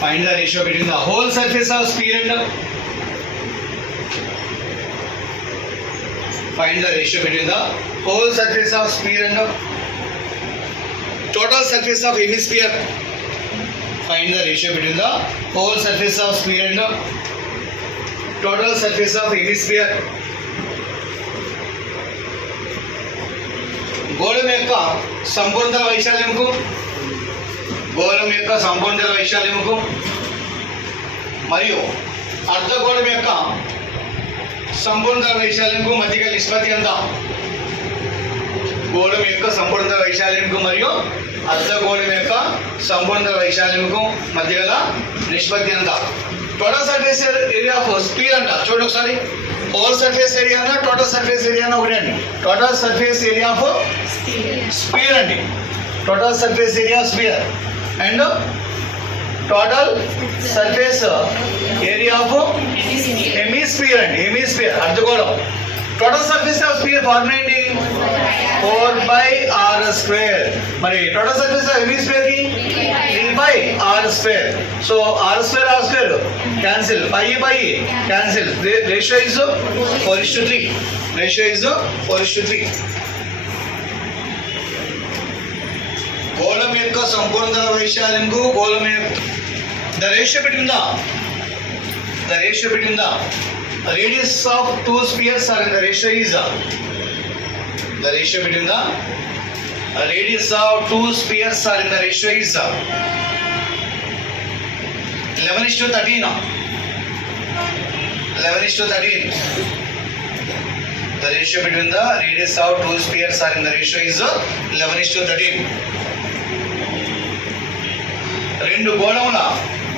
Find the ratio between the whole surface of sphere and find the ratio between the whole surface of sphere and total surface of hemisphere. Find the ratio between the whole surface of sphere and total surface of hemisphere. గోళం యొక్క సంపూర్ణ వైశాల్యముకు మరియు అర్ధగోళం యొక్క సంపూర్ణ వైశాల్యంకు మధ్య గల నిష్పత్తి ఎంత? గోళం యొక్క సంపూర్ణ వైశాల్యంకు మరియు అర్ధగోళం యొక్క సంపూర్ణ వైశాల్యంకు మధ్య గల నిష్పత్తి ఎంత? Total surface area of sphere అంట. చూడండి ఒకసారి, హోల్ సర్ఫేస్ ఏరియా అన్న టోటల్ సర్ఫేస్ ఏరియా అన్న ఒకటే అండి. Total surface area of sphere అండి. Total surface area sphere and total surface area of hemisphere అండి. హెమిస్ఫియర్ అర్ధగోళం. Total surface of sphere formula ఏంటి? 4/r². మరి టోటల్ సర్ఫేస్ ఆఫ్ హెమిస్ఫియర్ కి 3/r². So r² cancel, pi cancel. Ratio is 4:3. Ratio is 4:3. గోళం యొక్క సంపూర్ణ వైశాల్యంకు గోళం యొక్క the ratio between the radius of two spheres are in the ratio is the ratio between the radius of two spheres are in the ratio is 11:13. 11:13. The ratio between the radius of two spheres are in the ratio is 11:13. రెండు గోళముల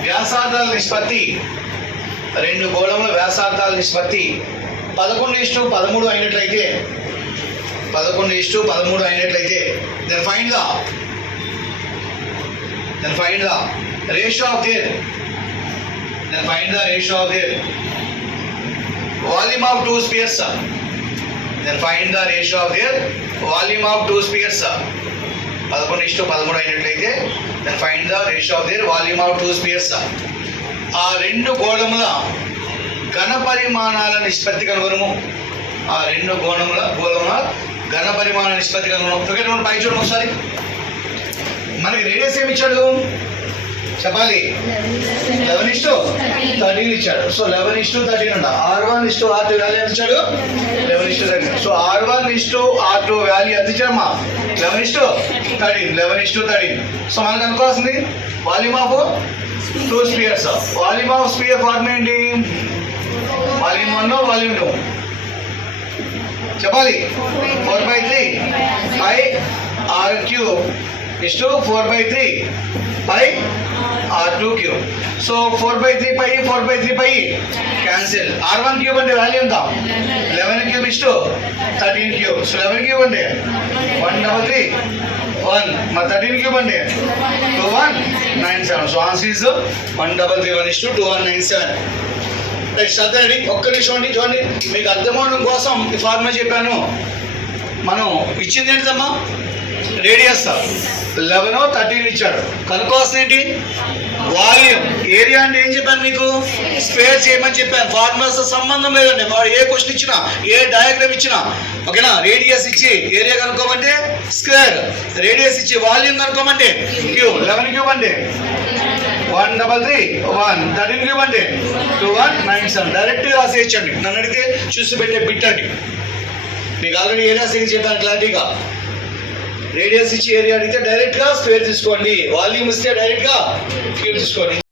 వ్యాసార్థాల నిష్పత్తి 11:13 అయినట్లయితే 11:13 అయినట్లయితే then find the ratio of their volume of two spheres. Then find the ratio of their volume of two spheres. 11:13 అయినట్లయితే then find the ratio of their volume of two spheres. ఆ రెండు గోళముల ఘన పరిమాణాల నిష్పత్తి కనుగొనము. ఘన పరిమాణ నిష్పత్తి కనుగొనము. పై చూడండి ఒకసారి. మనకి రేడియస్ ఏమి ఇచ్చాడు చెప్పాలి? 11:13 ఇచ్చాడు. సో 11:13 అంట. R1:R2 వాల్యూ ఎంత ఇచ్చాడు? 11:13. సో R1:R2 వాల్యూ ఎంత ఇచ్చాడమ్మా? 11:13. సో మనకు అనుకోవాల్సింది volume of two spheres. Volume of sphere form ఏంటి? వాల్యూమ్ 1 వాల్యూమ్ 2 చెప్పాలి. 4/3 pi R³ is to 4/3 pi R2³. So 4/3 pi cancel. R1³ అంటే వాల్యూ ఎంత? 11³ is to 13³. సో 11³ అంటే 133 1 మరి 13³ అంటే 2197. So answer is 1331 is to 2197. శ్రద్ధ రెడీ. ఒక్క నిమిషం అండి. చూడండి, మీకు అర్థమవడం కోసం ఈ ఫార్ములా చెప్పాను. మనం ఇచ్చింది ఏంటమ్మా? రేడియస్ 11:13 ఇచ్చాడు. కనుక్కోవాల్సిన ఏంటి? వాల్యూమ్. ఏరియా అంటే ఏం చెప్పాను మీకు? స్క్వేర్ చేయమని చెప్పాను. ఫార్ములాస్ సంబంధం లేదండి. వాడు ఏ క్వశ్చన్ ఇచ్చినా, ఏ డయాగ్రామ్ ఇచ్చినా, ఓకేనా? రేడియస్ ఇచ్చి ఏరియా కనుక్కోమంటే స్క్వేర్, రేడియస్ ఇచ్చి వాల్యూమ్ కనుక్కోమంటే క్యూబ్. 11³ అంటే 133 1 13³ అంటే 2197. డైరెక్ట్గా రాసేయచ్చండి. నన్ను అడిగితే చూసి పెట్టే బిట్ అండి. మీకు ఆల్రెడీ ఏరియా సెక్షన్ చెప్పాను క్లారిటీగా. రేడియస్ ఇచ్చి ఏరియా అడిగితే డైరెక్ట్గా స్క్వేర్ తీసుకోండి. వాల్యూమ్ ఇస్తే డైరెక్ట్గా క్యూబ్ తీసుకోండి.